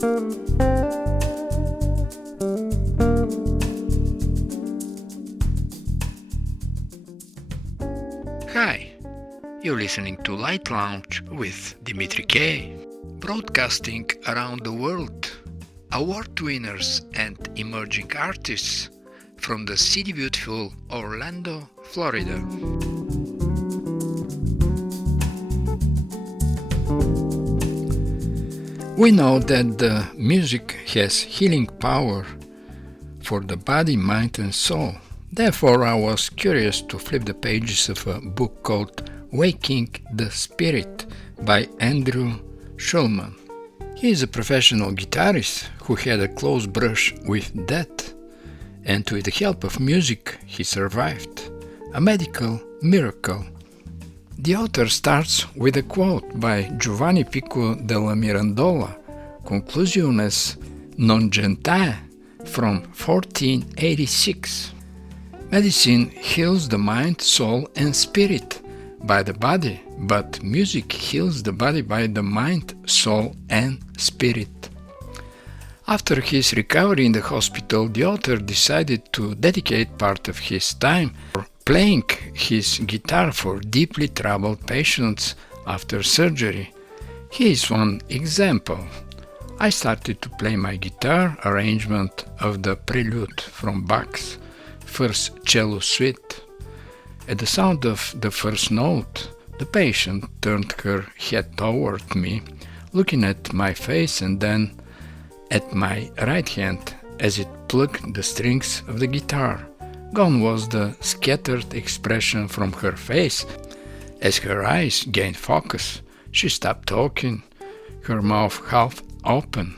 Hi, you're listening to Light Lounge with Dimitri K, broadcasting around the world, award winners and emerging artists from the city beautiful Orlando, Florida. We know that the music has healing power for the body, mind and soul. Therefore, I was curious to flip the pages of a book called Waking the Spirit by Andrew Schulman. He is a professional guitarist who had a close brush with death, and with the help of music he survived. A medical miracle. The author starts with a quote by Giovanni Pico della Mirandola, Conclusiones non gentae, from 1486. Medicine heals the mind, soul and spirit by the body, but music heals the body by the mind, soul and spirit. After his recovery in the hospital, the author decided to dedicate part of his time for playing his guitar for deeply troubled patients after surgery. Here is one example. I started to play my guitar arrangement of the Prelude from Bach's First Cello Suite. At the sound of the first note, the patient turned her head toward me, looking at my face and then at my right hand as it plucked the strings of the guitar. Gone was the scattered expression from her face. As her eyes gained focus, she stopped talking, her mouth half open,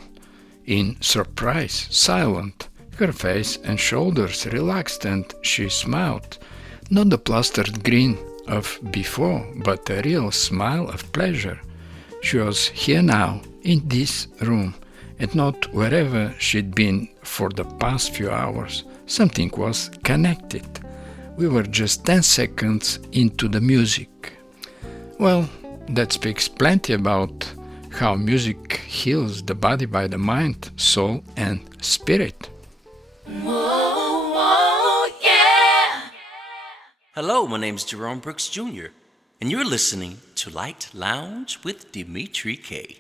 in surprise, silent. Her face and shoulders relaxed and she smiled, not the plastered grin of before, but a real smile of pleasure. She was here now, in this room, and not wherever she'd been for the past few hours. Something was connected. We were just 10 seconds into the music. Well, that speaks plenty about how music heals the body by the mind, soul and spirit. Whoa, whoa, yeah! Hello, my name's Jerome Brooks Jr., and you're listening to Light Lounge with Dimitri K.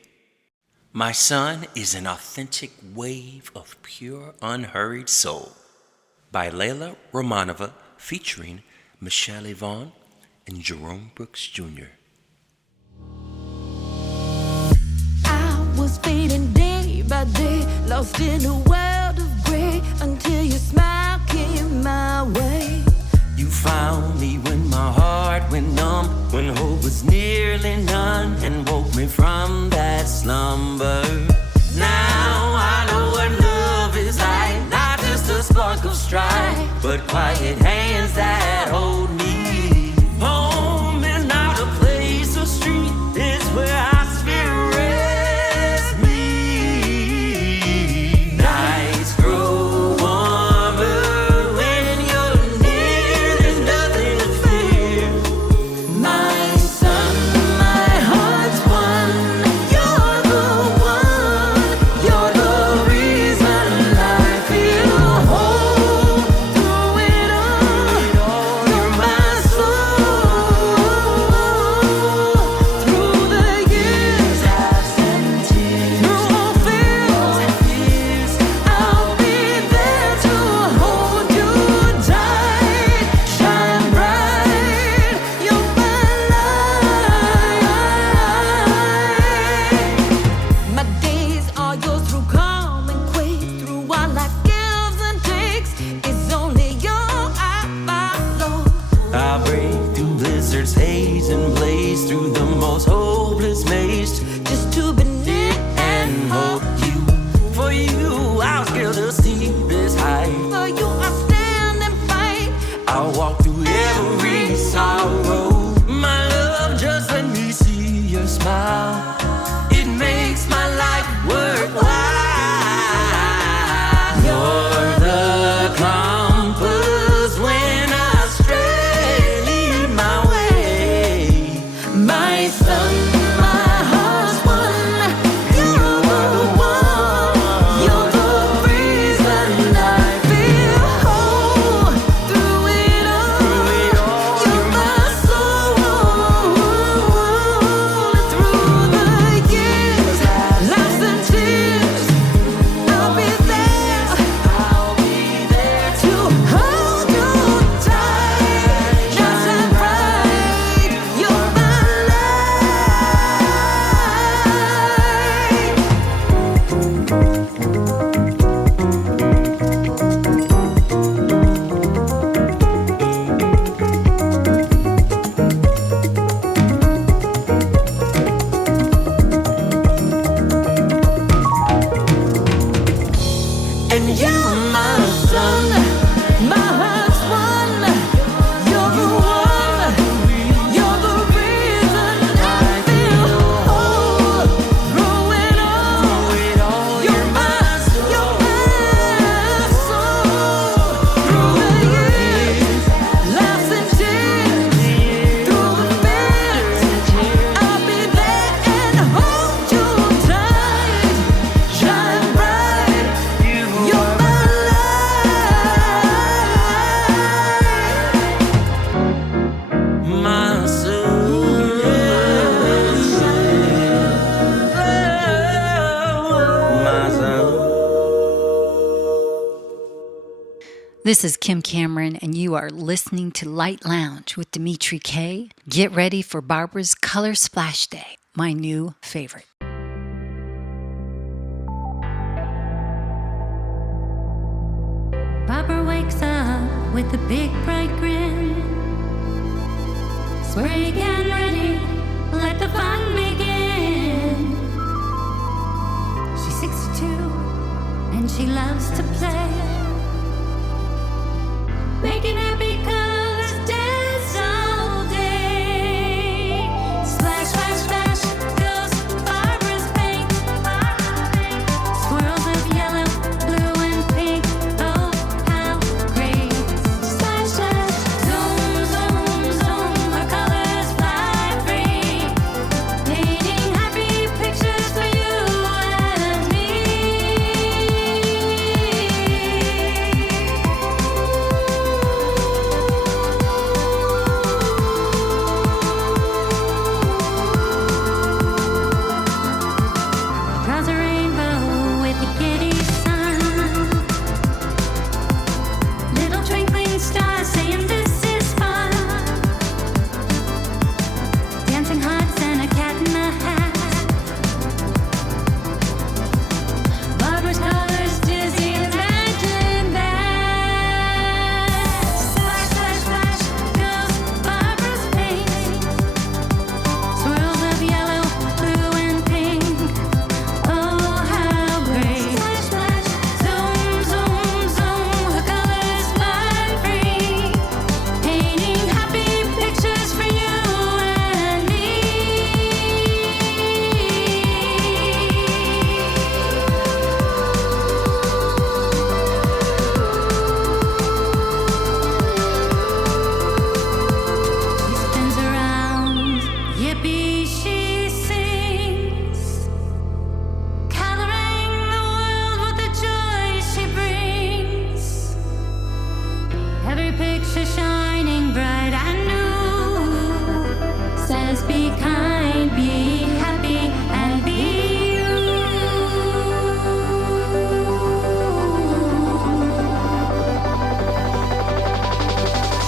My son is an authentic wave of pure, unhurried soul by Leyla Romanova featuring Mishell Ivon and Jerome Brooks Jr. I was fading day by day, lost in a world of gray, until your smile came my way. You found me when my heart went numb, when hope was nearly none, and woke me from that slumber. Now I know what love is like, not just a spark of strife, but quiet hands that hold me. Home is not a place or street, it's where our spirit rests me. Nights grow warmer when you're near, there's nothing to fear. My son, my heart's one. You're the one. You're the reason I feel whole through it all. You're This is Kim Cameron, and you are listening to Light Lounge with Dimitri K. Get ready for Barbara's Color Splash Day, my new favorite. Barbara wakes up with a big bright grin. Spray can ready, let the fun begin. She's 62 and she loves to play, making happy colors dance all day. Splash, splash, splash goes Barbara's paint. Swirls of yellow, blue, and pink. Oh, how great. Splash, splash, zoom, zoom, zoom. Her colors fly free, painting happy pictures for you and me. Draws a rainbow with a giddy sun. Little twinkling stars saying this is fun. Dancing hearts and a cat in a hat. Barbara's colors dizzy, imagine that. Splash, splash, splash goes Barbara's paint. Swirls of yellow, blue, and pink. Oh, how great. Splash, splash, zoom, zoom, zoom. Her colors fly free, painting happy pictures for you and me. She spins around, yippee she sings, coloring the world with the joy she brings. Every picture shining bright and new, says be kind, be happy, and be you.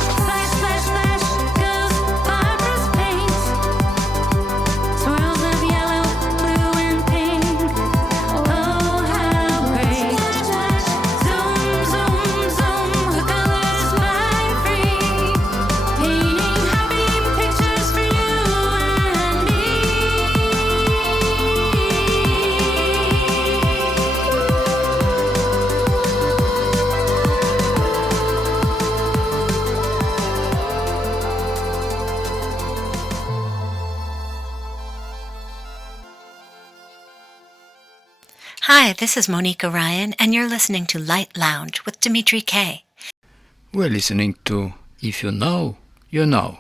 Splash, splash, splash goes Barbara's paint. Swirls of yellow, blue, and pink. Oh, how great. Splash, zoom, zoom, zoom. Her colors fly free, painting happy pictures for you and me. Hi, this is Monika Ryan, and you're listening to Light Lounge with Dimitri K. We're listening to If You Know, You Know.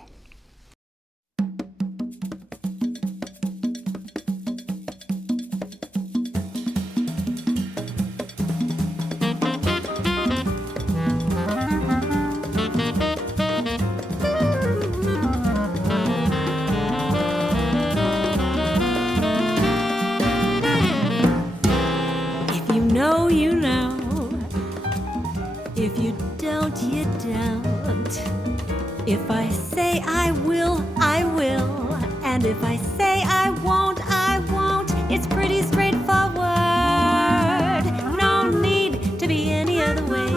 If you know, you know. If you don't, you don't. If I say I will, I will. And if I say I won't, I won't. It's pretty straightforward. No need to be any other way.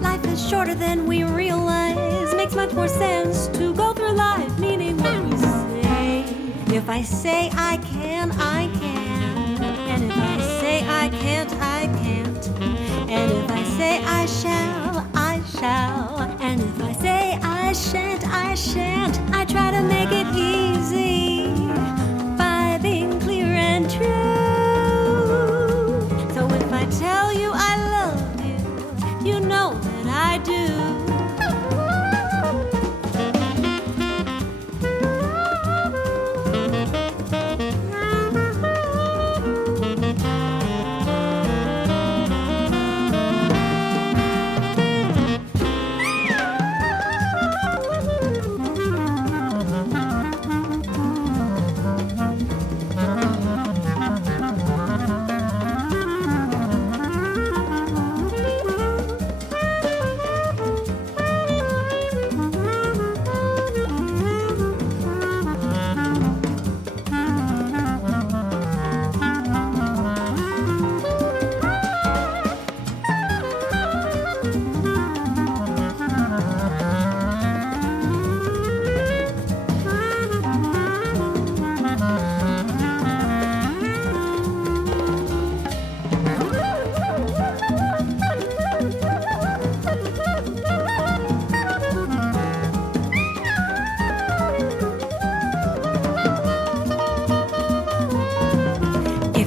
Life is shorter than we realize. Makes much more sense to go through life meaning what we say. If I say I can, I can. And if I say I can't, I can't. And if I say I shall, I shall. And if I say I shan't, I shan't. I try to make it easy by being clear and true. So if I tell you I love you, you know that I do.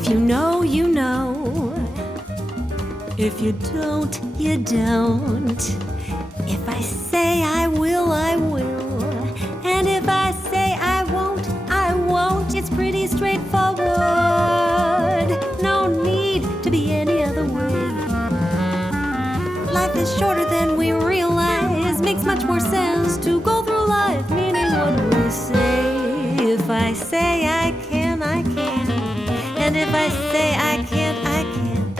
If you know, you know. If you don't, you don't. If I say I will, I will. And if I say I won't, I won't. It's pretty straightforward. No need to be any other way. Life is shorter than we realize. Makes much more sense to go through life meaning what we say. If I say I can, I can. And if I say I can't, I can't.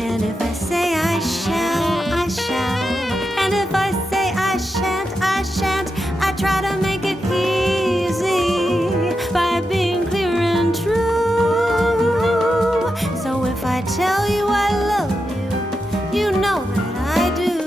And if I say I shall, I shall. And if I say I shan't, I shan't. I try to make it easy by being clear and true. So if I tell you I love you, you know that I do.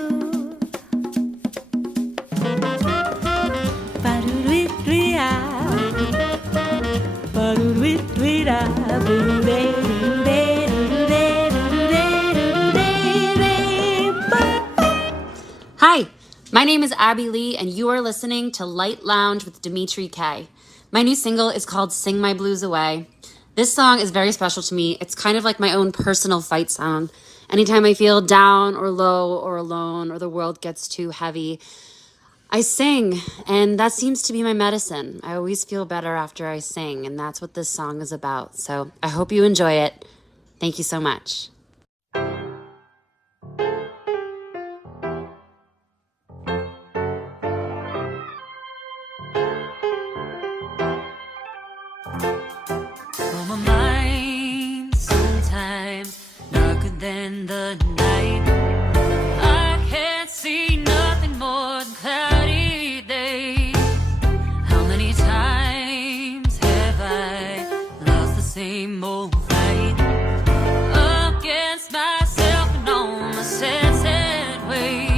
Hi, my name is Abby Lee, and you are listening to Light Lounge with Dimitri K. My new single is called Sing My Blues Away. This song is very special to me. It's kind of like my own personal fight song. Anytime I feel down or low or alone or the world gets too heavy, I sing, and that seems to be my medicine. I always feel better after I sing, and that's what this song is about. So I hope you enjoy it. Thank you so much. My mind sometimes darker than the night. I can't see nothing more than cloudy days. How many times have I lost the same old fight against myself and all my senses ways?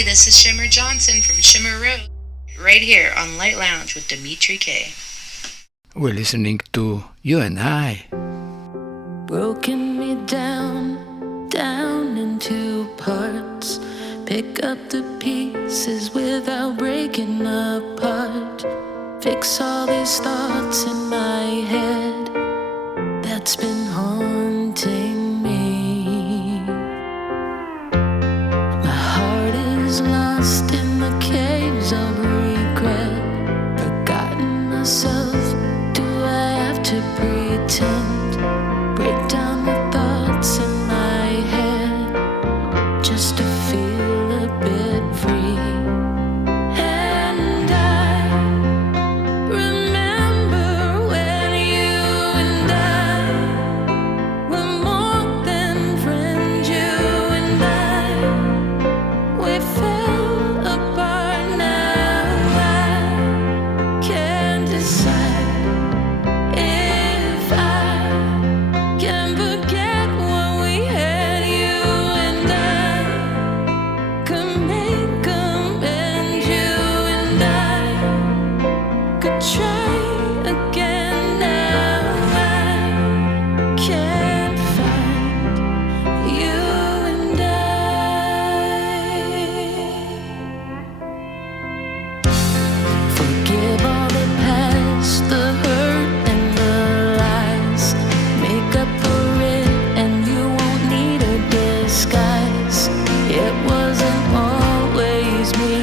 Hey, this is Shimmer Johnson from Shimmer Road, right here on Light Lounge with Dimitri K. We're listening to You and I. Broken me down, down into parts. Pick up the pieces without breaking apart. Fix all these thoughts in my head that's been haunting me. My heart is lost in the caves of regret. Forgotten myself, do I have to pretend? Break down the thoughts in my head just to feel a bit free. And I remember when you and I were more than friends. You and I, we fell apart. Now I can't decide if I can forget what we had. You and I could make amends. You and I could try again. Now I can't find you and I. Forgive all the past, the hurt and the lies. Make up for it and you won't need a disguise. It wasn't always me,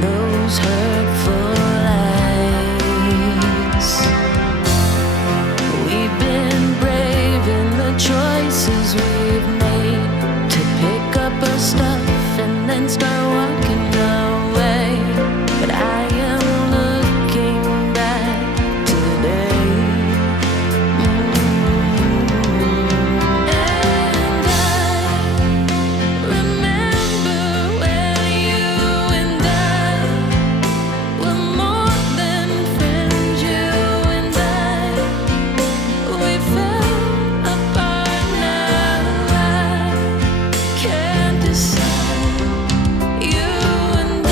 those hurtful lies. We've been brave in the choices we've made to pick up our stuff and then start walking away. But I am looking back today. And I remember when you and I were more than friends. You and I, we fell apart. Now I can't decide. You and I.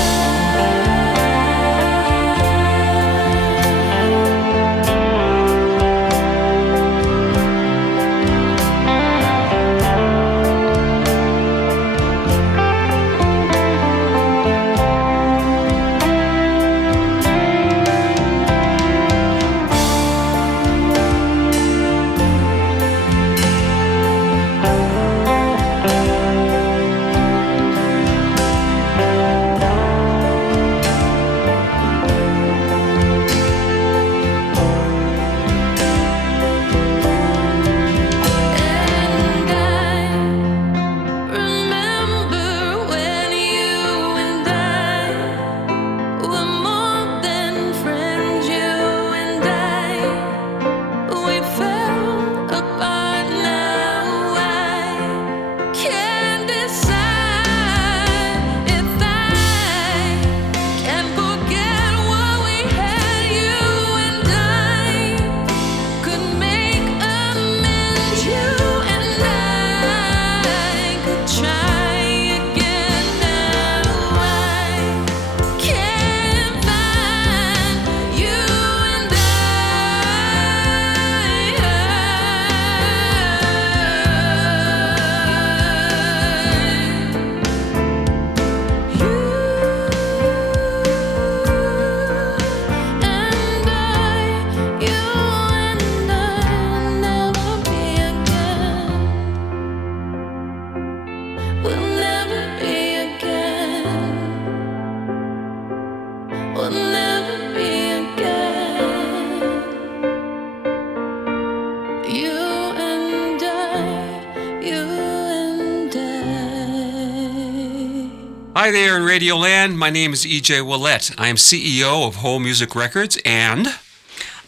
And I remember when you and I were more than friends. You and I, we fell apart. Now I can't decide if I can forget what we had. You and I could make amends. You and I could try again. Now I can't find you and we'll never be again. We'll never be again. You and I, you and I. Hi there in Radio Land. My name is E.J. Ouellette. I am CEO of Whole Music Records, and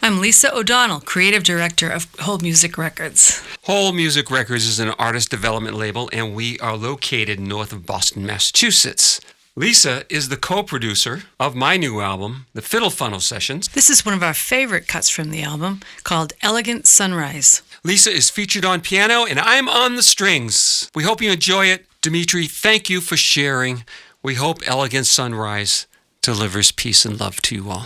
I'm Lisa O'Donnell, Creative Director of Whole Music Records. Whole Music Records is an artist development label, and we are located north of Boston, Massachusetts. Lisa is the co-producer of my new album, The Fiddle Funnel Sessions. This is one of our favorite cuts from the album, called Elegant Sunrise. Lisa is featured on piano, and I'm on the strings. We hope you enjoy it. Dimitri, thank you for sharing. We hope Elegant Sunrise delivers peace and love to you all.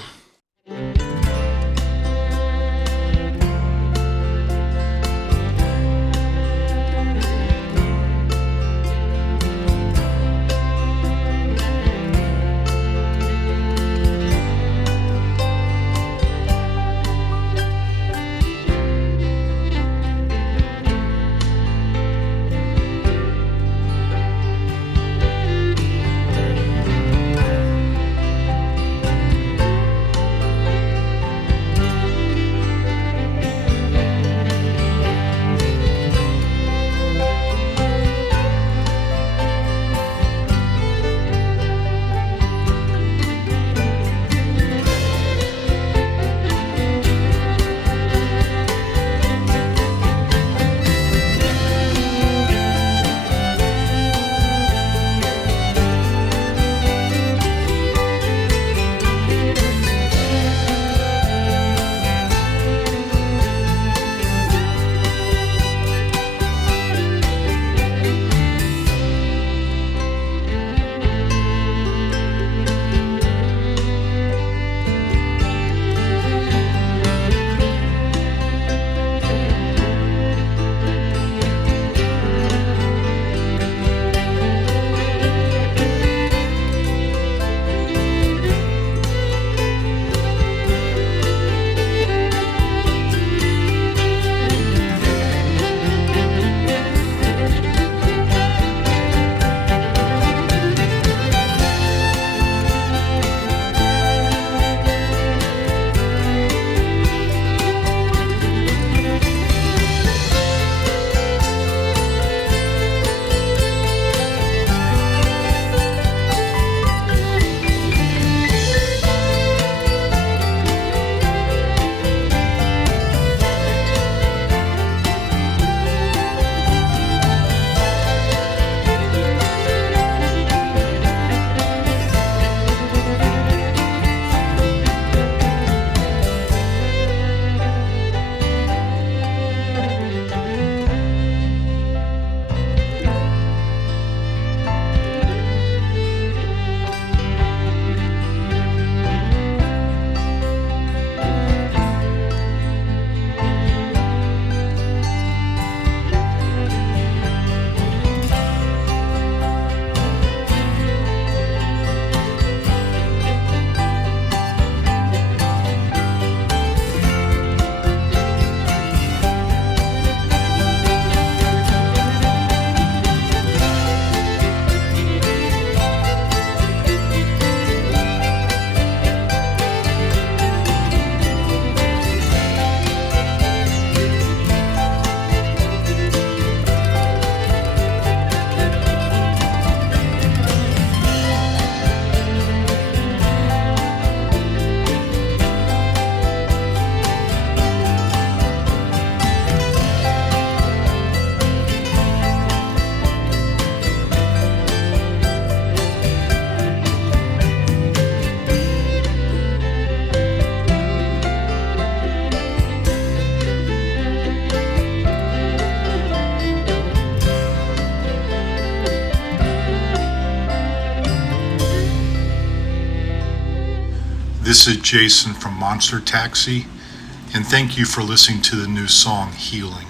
This is Jason from Monster Taxi, and thank you for listening to the new song, Healing.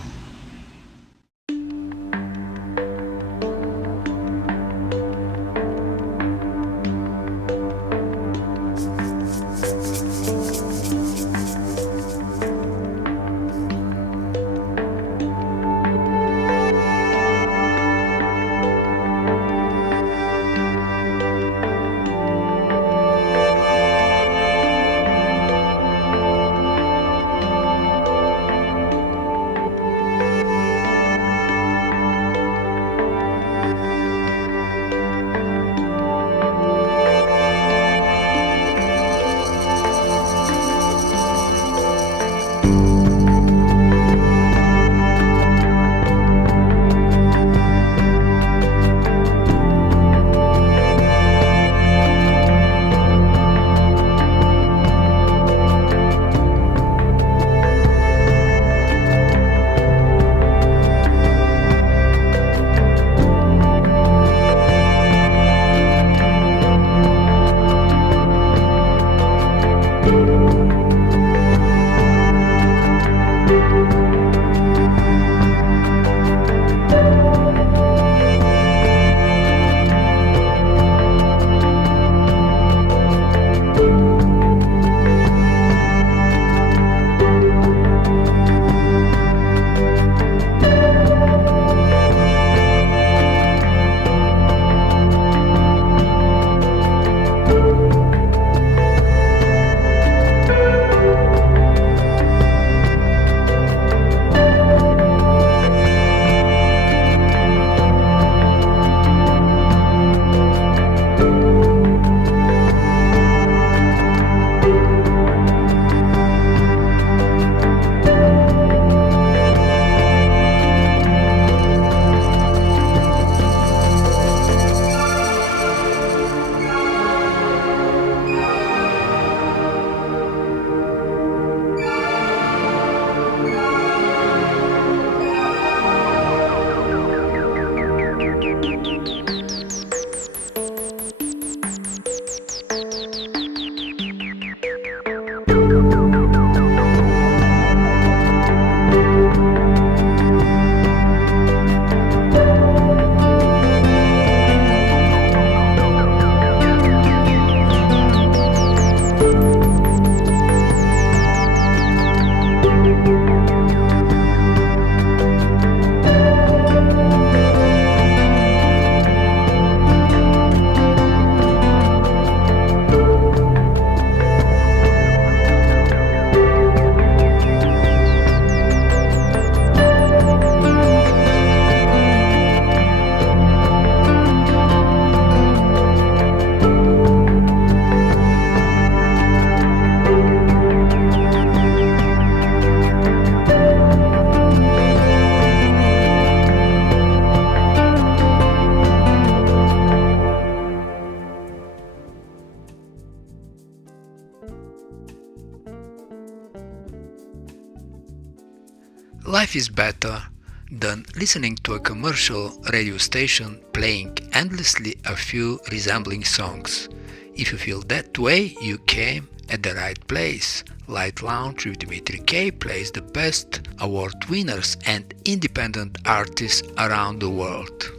Life is better than listening to a commercial radio station playing endlessly a few resembling songs. If you feel that way, you came at the right place. Light Lounge with Dimitri K plays the best award winners and independent artists around the world.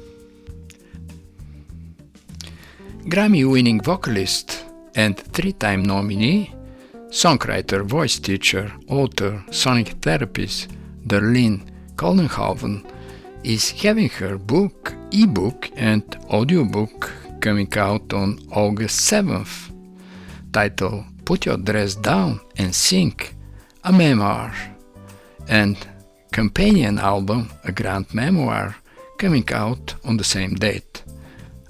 Grammy-winning vocalist and three-time nominee, songwriter, voice teacher, author, sonic therapist Darlene Koldenhoven is having her book, ebook and audiobook coming out on August 7th, titled Put Your Dress Down and Sing, a memoir, and companion album, a grand memoir, coming out on the same date.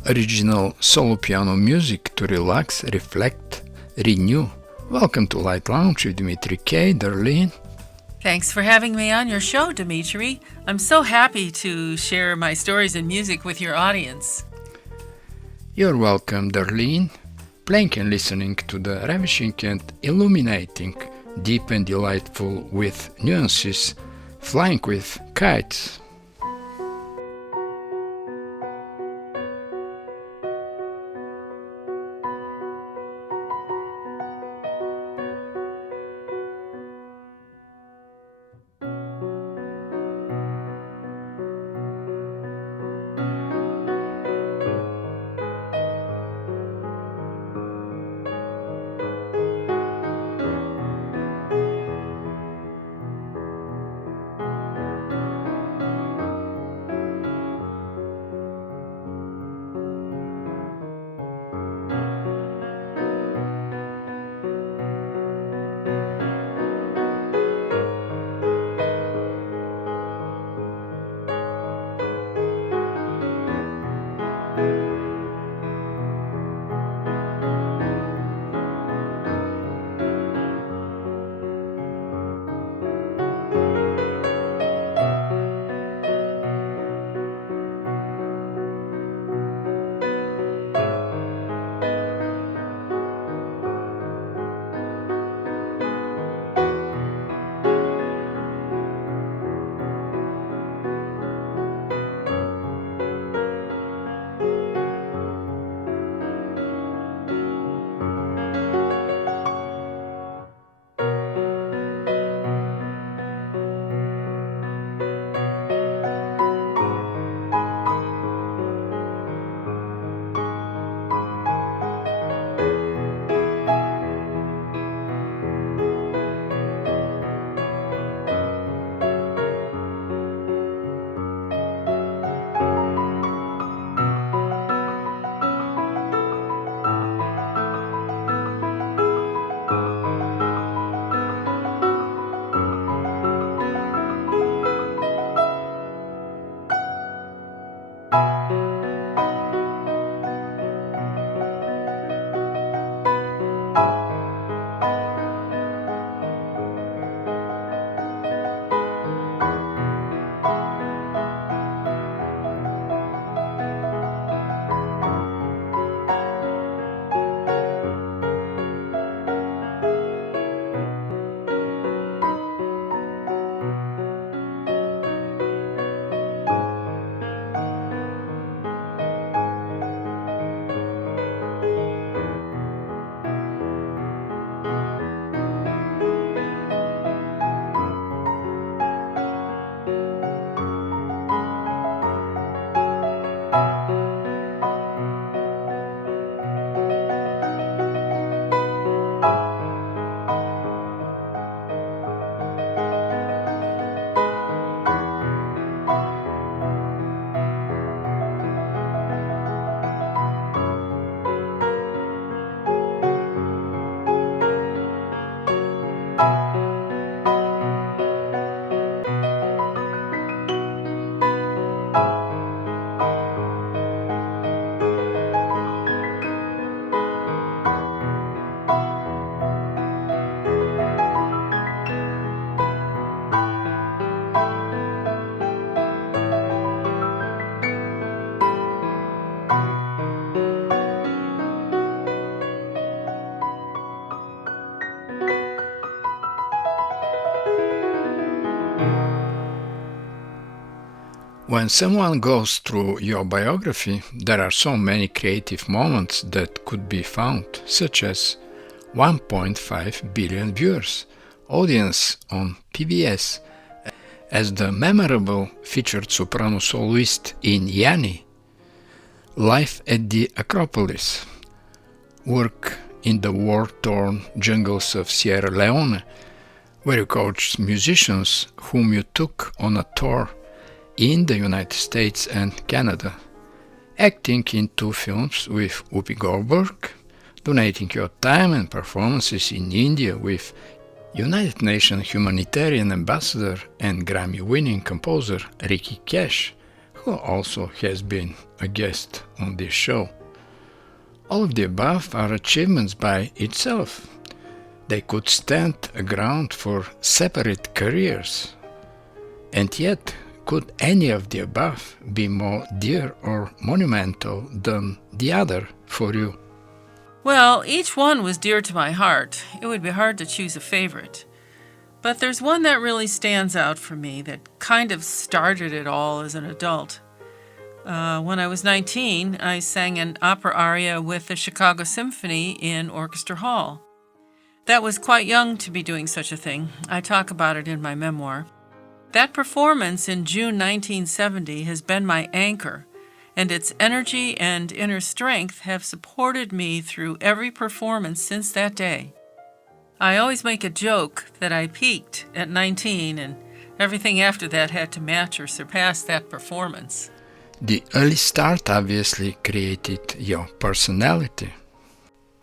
Original solo piano music to relax, reflect, renew. Welcome to Light Lounge with Dimitri K. Darlene. Thanks for having me on your show, Dimitri. I'm so happy to share my stories and music with your audience. You're welcome, Darlene. Playing and listening to the ravishing and illuminating, deep and delightful with nuances, flying with kites. When someone goes through your biography, there are so many creative moments that could be found, such as 1.5 billion viewers, audience on PBS, as the memorable featured soprano soloist in Yanni, life at the Acropolis, work in the war-torn jungles of Sierra Leone, where you coached musicians whom you took on a tour in the United States and Canada, acting in 2 films with Whoopi Goldberg, donating your time and performances in India with United Nations humanitarian ambassador and Grammy-winning composer Ricky Cash, who also has been a guest on this show. All of the above are achievements by itself. They could stand a ground for separate careers. And yet, could any of the above be more dear or monumental than the other for you? Well, each one was dear to my heart. It would be hard to choose a favorite. But there's one that really stands out for me that kind of started it all as an adult. When I was 19, I sang an opera aria with the Chicago Symphony in Orchestra Hall. That was quite young to be doing such a thing. I talk about it in my memoir. That performance in June 1970 has been my anchor, and its energy and inner strength have supported me through every performance since that day. I always make a joke that I peaked at 19 and everything after that had to match or surpass that performance. The early start obviously created your personality.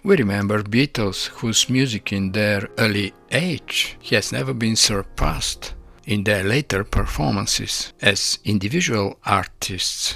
We remember Beatles whose music in their early age has never been surpassed in their later performances as individual artists.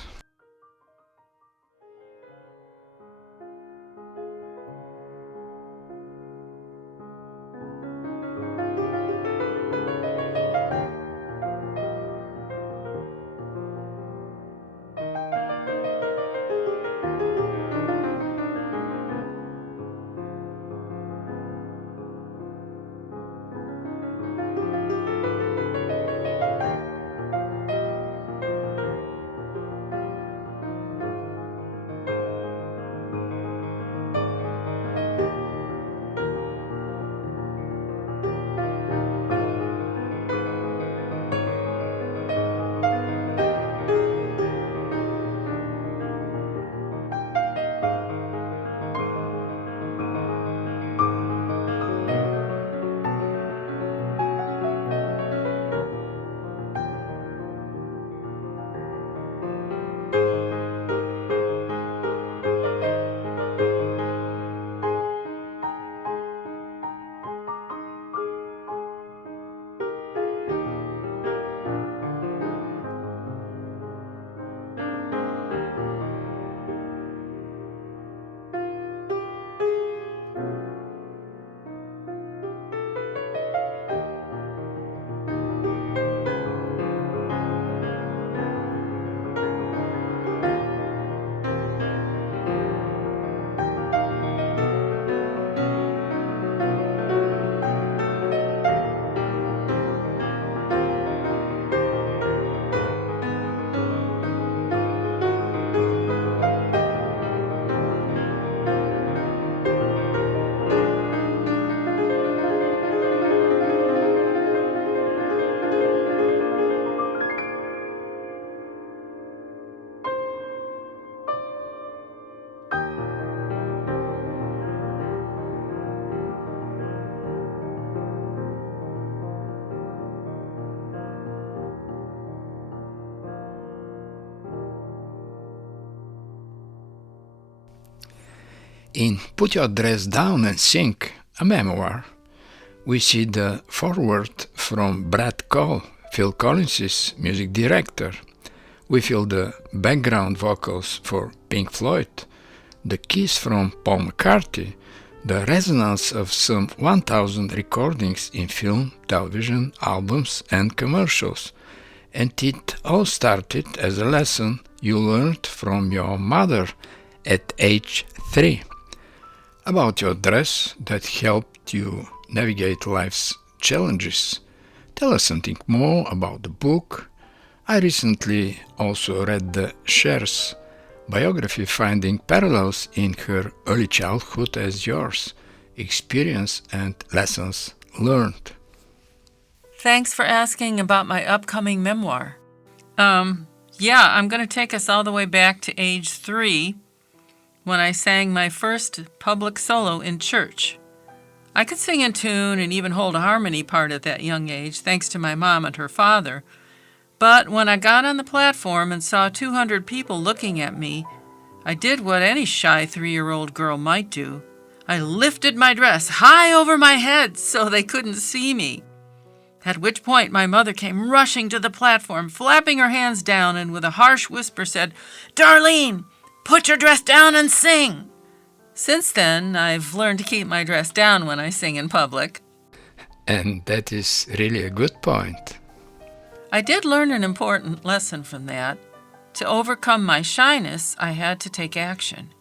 In Put Your Dress Down and Sing, a memoir, we see the foreword from Brad Cole, Phil Collins' music director. We feel the background vocals for Pink Floyd, the keys from Paul McCartney, the resonance of some 1,000 recordings in film, television, albums and commercials. And it all started as a lesson you learned from your mother at age 3. About your dress that helped you navigate life's challenges. Tell us something more about the book, I recently also read the Cher's biography, finding parallels in her early childhood as yours, experience and lessons learned. Thanks for asking about my upcoming memoir. Yeah, I'm going to take us all the way back to age 3 when I sang my first public solo in church. I could sing in tune and even hold a harmony part at that young age, thanks to my mom and her father. But when I got on the platform and saw 200 people looking at me, I did what any shy 3-year-old girl might do. I lifted my dress high over my head so they couldn't see me. At which point my mother came rushing to the platform, flapping her hands down, and with a harsh whisper said, "Darlene, put your dress down and sing." Since then, I've learned to keep my dress down when I sing in public. And that is really a good point. I did learn an important lesson from that. To overcome my shyness, I had to take action.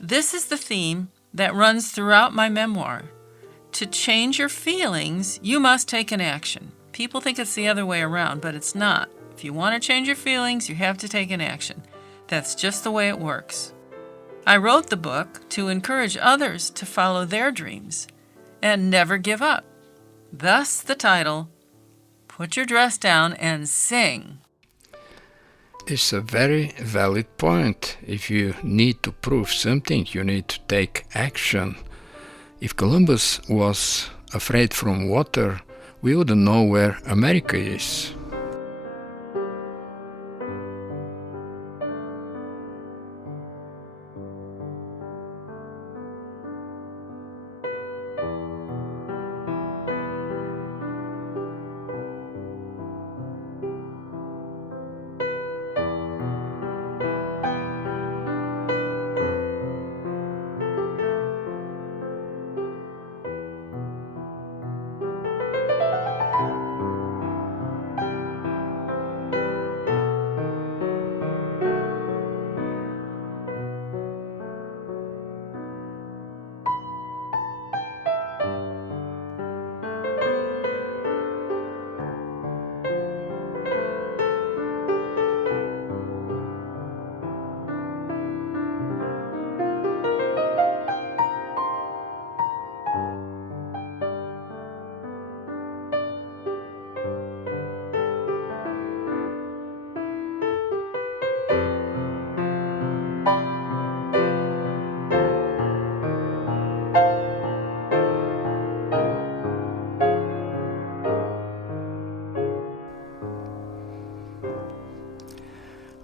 This is the theme that runs throughout my memoir. To change your feelings, you must take an action. People think it's the other way around, but it's not. If you want to change your feelings, you have to take an action. That's just the way it works. I wrote the book to encourage others to follow their dreams and never give up. Thus the title, Put Your Dress Down and Sing. It's a very valid point. If you need to prove something, you need to take action. If Columbus was afraid from water, we wouldn't know where America is.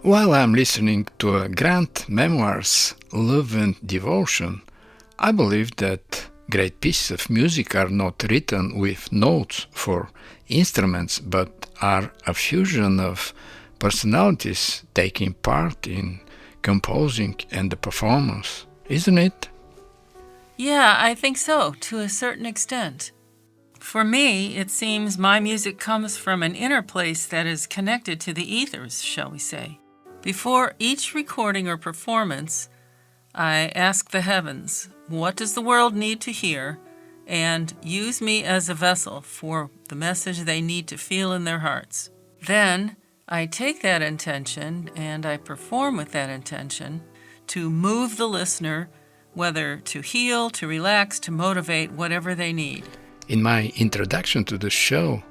While I'm listening to a Grant Memoir's Love and Devotion, I believe that great pieces of music are not written with notes for instruments, but are a fusion of personalities taking part in composing and the performance, isn't it? Yeah, I think so, to a certain extent. For me, it seems my music comes from an inner place that is connected to the ethers, shall we say. Before each recording or performance, I ask the heavens, what does the world need to hear, and use me as a vessel for the message they need to feel in their hearts. Then I take that intention and I perform with that intention to move the listener, whether to heal, to relax, to motivate, whatever they need. In my introduction to the show,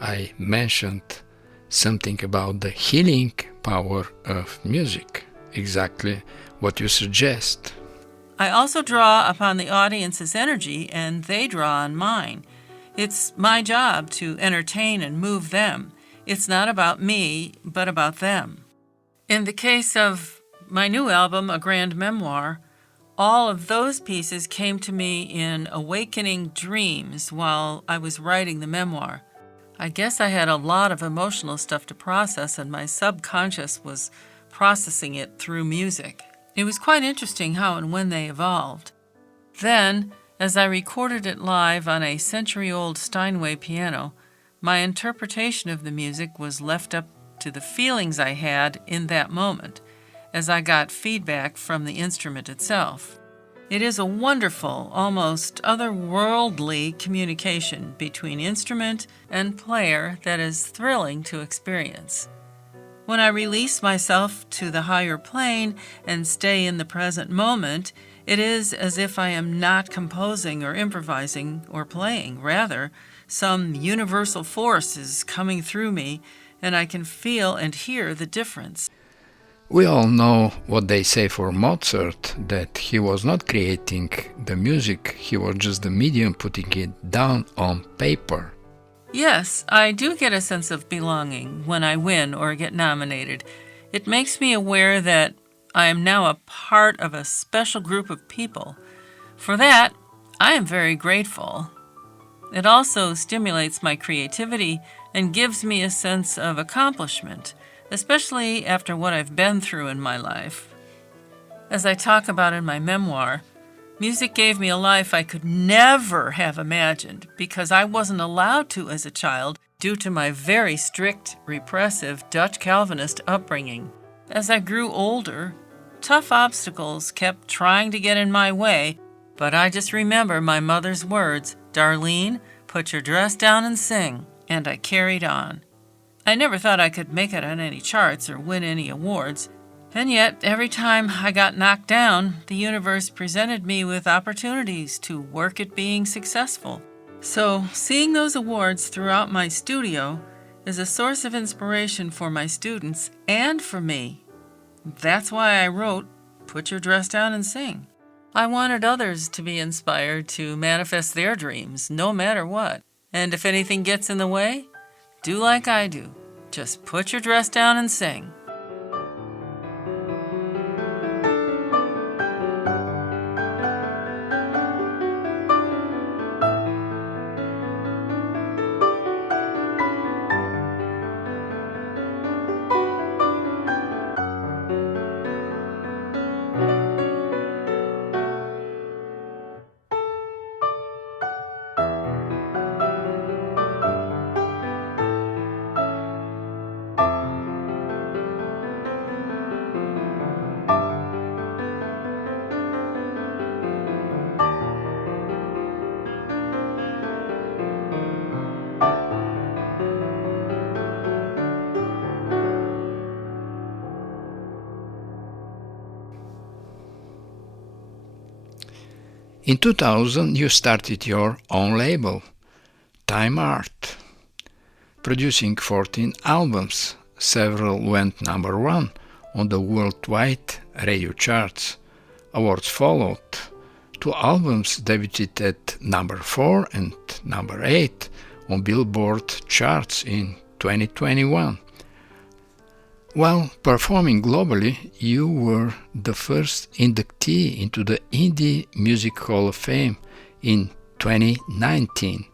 I mentioned something about the healing power of music, exactly what you suggest. I also draw upon the audience's energy and they draw on mine. It's my job to entertain and move them. It's not about me, but about them. In the case of my new album, A Grand Memoir, all of those pieces came to me in awakening dreams while I was writing the memoir. I guess I had a lot of emotional stuff to process, and my subconscious was processing it through music. It was quite interesting how and when they evolved. Then, as I recorded it live on a century-old Steinway piano, my interpretation of the music was left up to the feelings I had in that moment, as I got feedback from the instrument itself. It is a wonderful, almost otherworldly communication between instrument and player that is thrilling to experience. When I release myself to the higher plane and stay in the present moment, it is as if I am not composing or improvising or playing. Rather, some universal force is coming through me, and I can feel and hear the difference. We all know what they say for Mozart, that he was not creating the music, he was just the medium putting it down on paper. Yes, I do get a sense of belonging when I win or get nominated. It makes me aware that I am now a part of a special group of people. For that, I am very grateful. It also stimulates my creativity and gives me a sense of accomplishment, especially after what I've been through in my life. As I talk about in my memoir, music gave me a life I could never have imagined because I wasn't allowed to as a child due to my very strict, repressive Dutch Calvinist upbringing. As I grew older, tough obstacles kept trying to get in my way, but I just remember my mother's words, "Darlene, put your dress down and sing," and I carried on. I never thought I could make it on any charts or win any awards, and yet every time I got knocked down, the universe presented me with opportunities to work at being successful. So, seeing those awards throughout my studio is a source of inspiration for my students and for me. That's why I wrote, "Put your dress down and sing." I wanted others to be inspired to manifest their dreams, no matter what. And if anything gets in the way, do like I do. Just put your dress down and sing. In 2000, you started your own label, Time Art, producing 14 albums. Several went number one on the worldwide radio charts. Awards followed. 2 albums debuted at number 4 and number 8 on Billboard charts in 2021. While performing globally, you were the first inductee into the Indie Music Hall of Fame in 2019.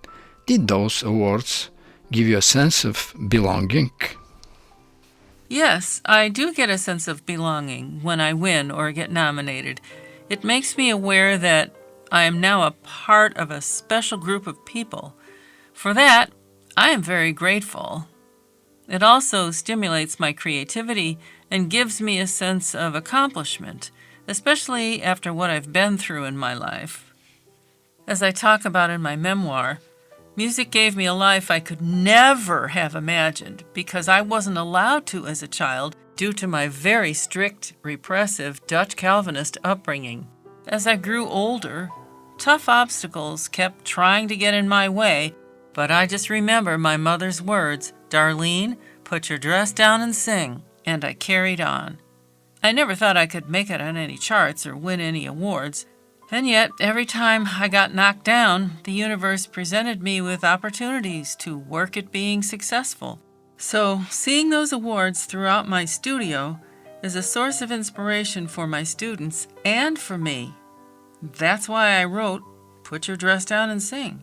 Did those awards give you a sense of belonging? Yes, I do get a sense of belonging when I win or get nominated. It makes me aware that I am now a part of a special group of people. For that, I am very grateful. It also stimulates my creativity and gives me a sense of accomplishment, especially after what I've been through in my life. As I talk about in my memoir, music gave me a life I could never have imagined because I wasn't allowed to as a child due to my very strict, repressive Dutch Calvinist upbringing. As I grew older, tough obstacles kept trying to get in my way, but I just remember my mother's words, "Darlene, put your dress down and sing," and I carried on. I never thought I could make it on any charts or win any awards, and yet every time I got knocked down, the universe presented me with opportunities to work at being successful. So, seeing those awards throughout my studio is a source of inspiration for my students and for me. That's why I wrote, "Put your dress down and sing."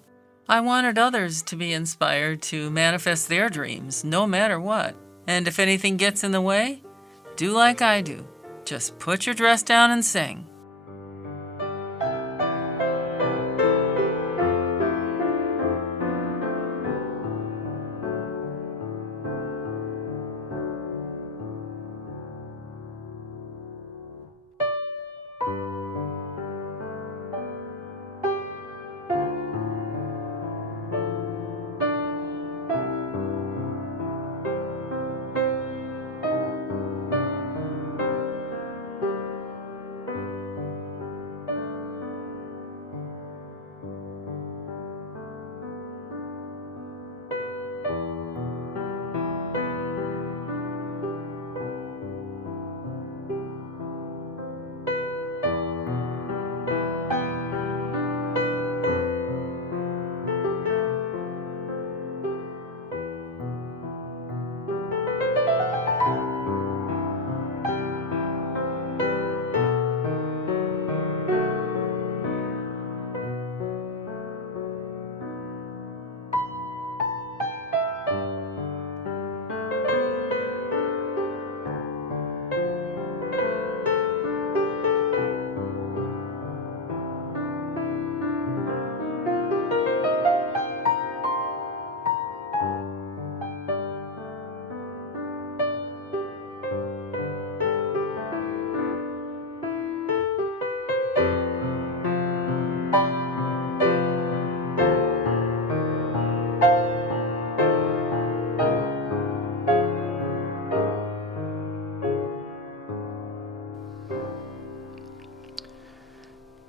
I wanted others to be inspired to manifest their dreams, no matter what. And if anything gets in the way, do like I do. Just put your dress down and sing.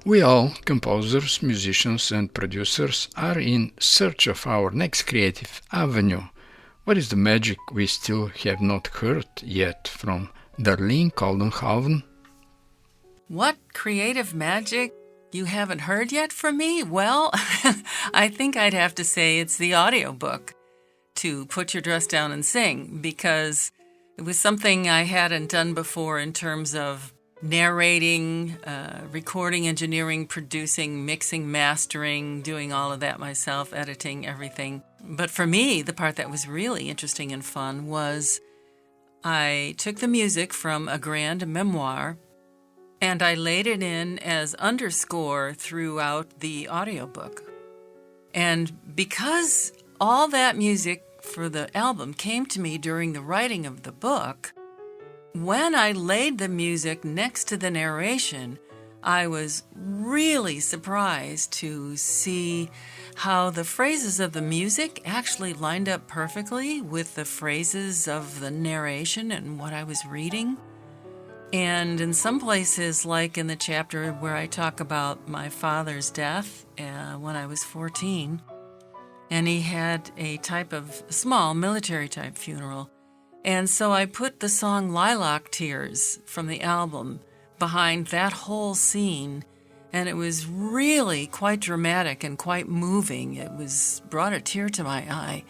We all, composers, musicians, and producers, are in search of our next creative avenue. What is the magic we still have not heard yet from Darlene Koldenhoven? What creative magic you haven't heard yet from me? Well, I think I'd have to say it's the audiobook to Put Your Dress Down and Sing, because it was something I hadn't done before in terms of narrating, recording, engineering, producing, mixing, mastering, doing all of that myself, editing, everything. But for me, the part that was really interesting and fun was I took the music from a grand memoir and I laid it in as underscore throughout the audiobook. And because all that music for the album came to me during the writing of the book, when I laid the music next to the narration, I was really surprised to see how the phrases of the music actually lined up perfectly with the phrases of the narration and what I was reading. And in some places, like in the chapter where I talk about my father's death when I was 14, and he had a type of small military-type funeral, and so I put the song Lilac Tears from the album behind that whole scene, and it was really quite dramatic and quite moving. It brought a tear to my eye.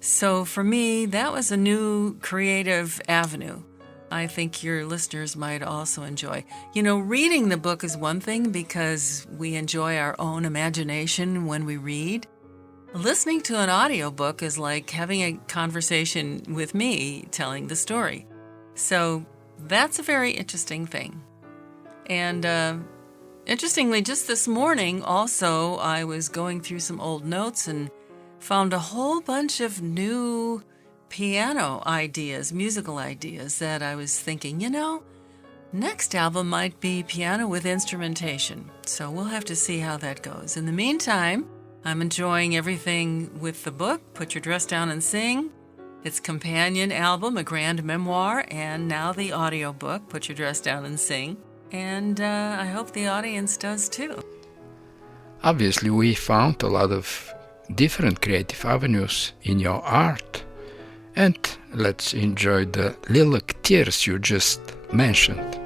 So for me, that was a new creative avenue I think your listeners might also enjoy. You know, reading the book is one thing because we enjoy our own imagination when we read. Listening to an audiobook is like having a conversation with me telling the story. So that's a very interesting thing. And interestingly, just this morning also, I was going through some old notes and found a whole bunch of new piano ideas, musical ideas that I was thinking, you know, next album might be piano with instrumentation. So we'll have to see how that goes. In the meantime, I'm enjoying everything with the book, Put Your Dress Down and Sing, its companion album, A Grand Memoir, and now the audiobook, Put Your Dress Down and Sing. And I hope the audience does too. Obviously, we found a lot of different creative avenues in your art. And let's enjoy the lilac tears you just mentioned.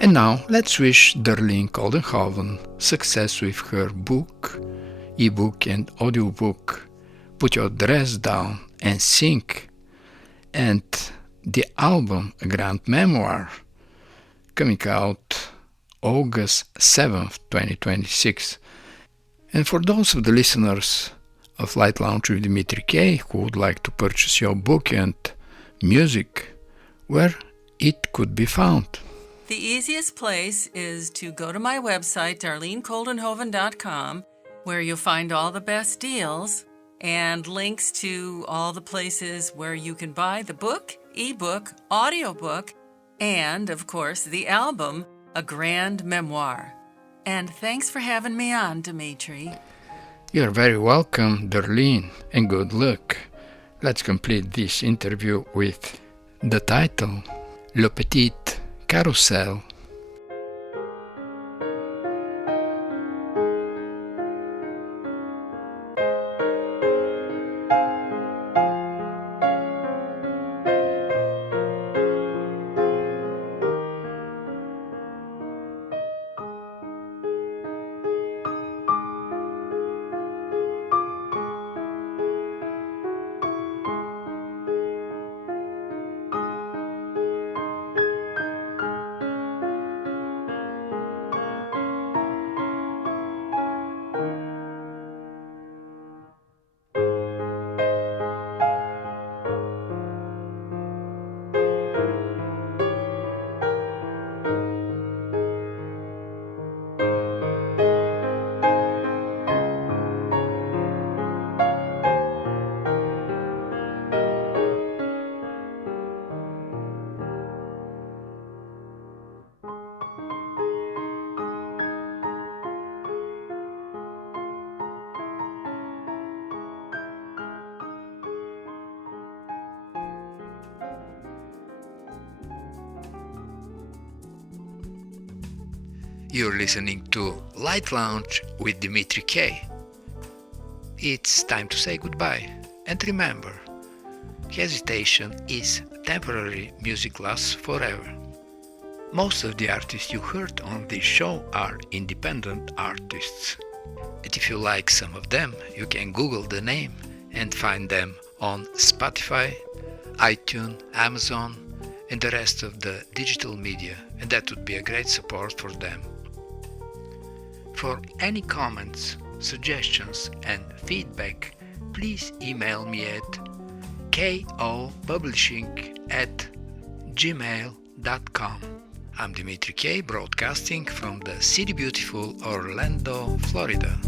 And now let's wish Darlene Koldenhoven success with her book, ebook and audiobook, Put Your Dress Down and Sing, and the album A Grand Memoir, coming out August 7th, 2026. And for those of the listeners of Light Lounge with Dimitri K who would like to purchase your book and music, where it could be found? The easiest place is to go to my website, DarleneKoldenhoven.com, where you'll find all the best deals and links to all the places where you can buy the book, ebook, audiobook, and, of course, the album, A Grand Memoir. And thanks for having me on, Dimitri. You're very welcome, Darlene, and good luck. Let's complete this interview with the title, Le Petit Carousel. You're listening to Light Lounge with Dimitri K. It's time to say goodbye. And remember, hesitation is temporary, music lasts forever. Most of the artists you heard on this show are independent artists. And if you like some of them, you can Google the name and find them on Spotify, iTunes, Amazon, and the rest of the digital media, and that would be a great support for them. For any comments, suggestions, and feedback, please email me at kopublishing@gmail.com. I'm Dimitri K, broadcasting from the city beautiful Orlando, Florida.